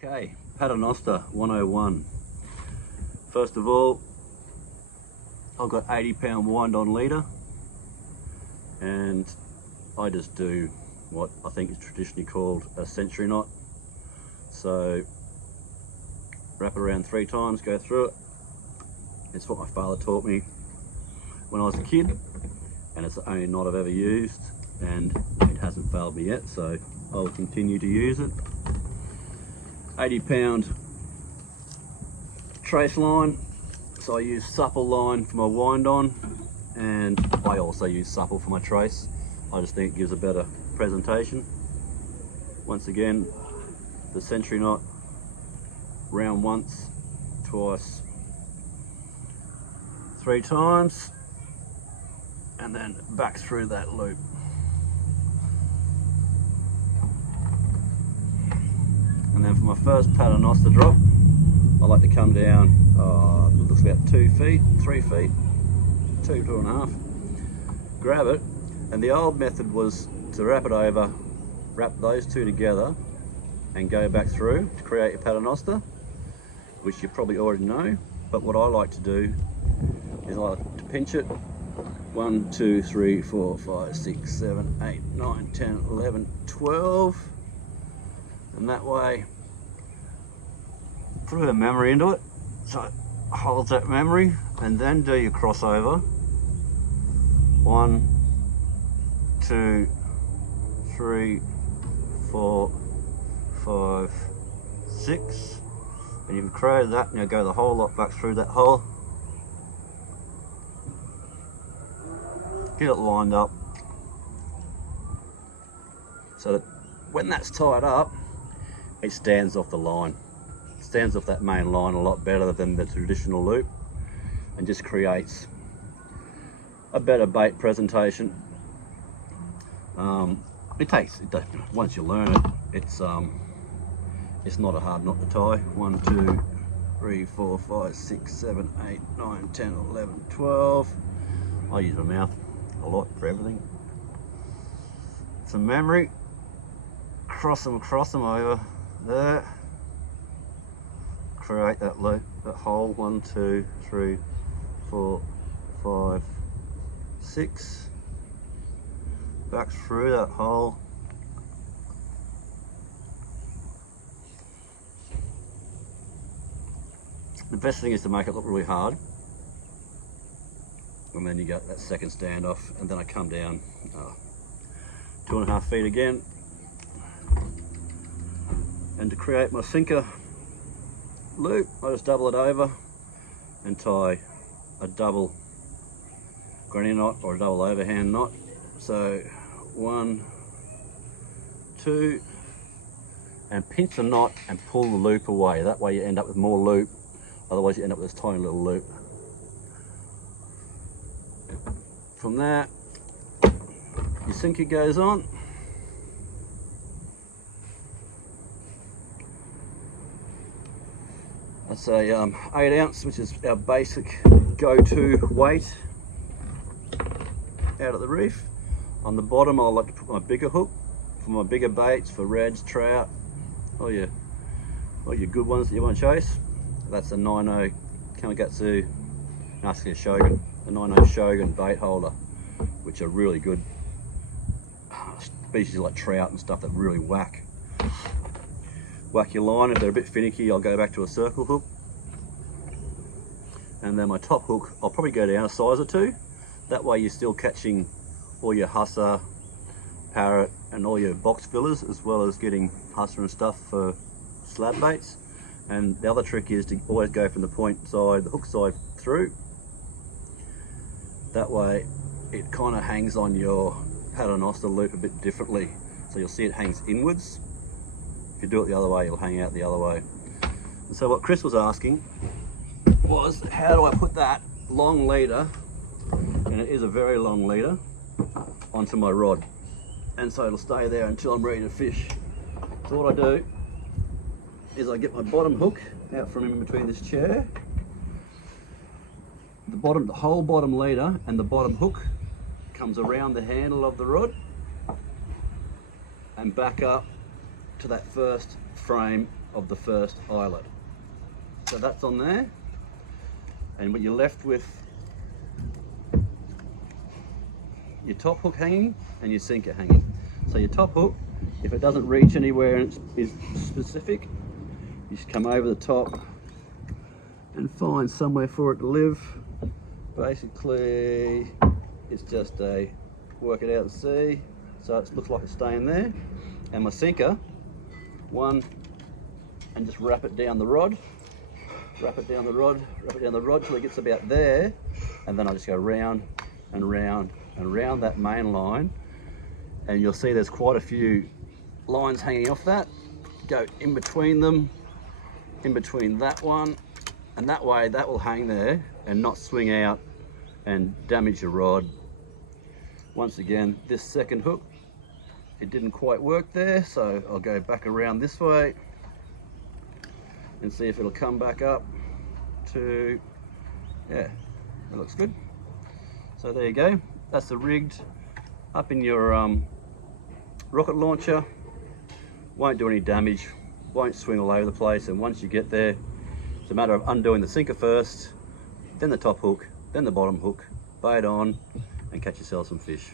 Okay, Paternoster 101. First of all, I've got 80-pound wind-on leader, and I just do what I think is traditionally called a century knot. So wrap it around 3 times, go through it. It's what my father taught me when I was a kid, and it's the only knot I've ever used, and it hasn't failed me yet, so I'll continue to use it. 80-pound trace line, so I use supple line for my wind on, and I also use supple for my trace. I just think it gives a better presentation. Once again, the century knot, round once, twice, 3 times, and then back through that loop. And then for my first Paternoster drop, I like to come down, it looks about 2 feet, 3 feet, 2.5, grab it, and the old method was to wrap it over, wrap those two together, and go back through to create a Paternoster, which you probably already know. But what I like to do is I like to pinch it, 1, 2, 3, 4, 5, 6, 7, 8, 9, 10, 11, 12. And that way, put a bit of memory into it, so it holds that memory, and then do your crossover. 1, 2, 3, 4, 5, 6, and you can create that, and you'll go the whole lot back through that hole. Get it lined up, so that when that's tied up, it stands off the line. It stands off that main line a lot better than the traditional loop, and just creates a better bait presentation. Once you learn it, it's not a hard knot to tie. 1, 2, 3, 4, 5, 6, 7, 8, 9, 10, 11, 12. I use my mouth a lot for everything. Some memory, cross them over there, create that loop, that hole. 1, 2, 3, 4, 5, 6, back through that hole. The best thing is to make it look really hard, and then you get that second standoff, and then I come down 2.5 feet again, and to create my sinker loop, I just double it over and tie a double granny knot or a double overhand knot. So 1, 2, and pinch the knot and pull the loop away. That way you end up with more loop, otherwise you end up with this tiny little loop. From there, your sinker goes on. That's a 8 ounce, which is our basic go-to weight out of the reef. On the bottom, I like to put my bigger hook for my bigger baits, for reds, trout, all your good ones that you want to chase. That's a 90 Kamakatsu Nasuke Shogun, a 90 Shogun bait holder, which are really good species like trout and stuff that really whack your line. If they're a bit finicky, I'll go back to a circle hook. And then my top hook, I'll probably go down a size or 2. That way you're still catching all your hussa, parrot, and all your box fillers, as well as getting hussa and stuff for slab baits. And the other trick is to always go from the point side, the hook side through. That way it kind of hangs on your Paternoster loop a bit differently. So you'll see it hangs inwards. If you do it the other way, you'll hang out the other way. And so what Chris was asking was, how do I put that long leader, and it is a very long leader, onto my rod? And so it'll stay there until I'm ready to fish. So what I do is I get my bottom hook out from in between this chair. The whole bottom leader and the bottom hook comes around the handle of the rod and back up to that first frame of the first eyelet. So that's on there, and what you're left with, your top hook hanging and your sinker hanging. So your top hook, if it doesn't reach anywhere and is specific, you just come over the top and find somewhere for it to live. Basically, it's just a work it out and see. So it looks like it's staying there. And my sinker, one, and just wrap it down the rod. Wrap it down the rod, wrap it down the rod till it gets about there, and then I just go round and round and round that main line, and you'll see there's quite a few lines hanging off that. Go in between them, in between that one, and that way that will hang there and not swing out and damage your rod. Once again, this second hook, it didn't quite work there, so I'll go back around this way and see if it'll come back up to, yeah, that looks good. So there you go, that's the rigged up in your rocket launcher. Won't do any damage, won't swing all over the place, and once you get there, it's a matter of undoing the sinker first, then the top hook, then the bottom hook, bait on, and catch yourself some fish.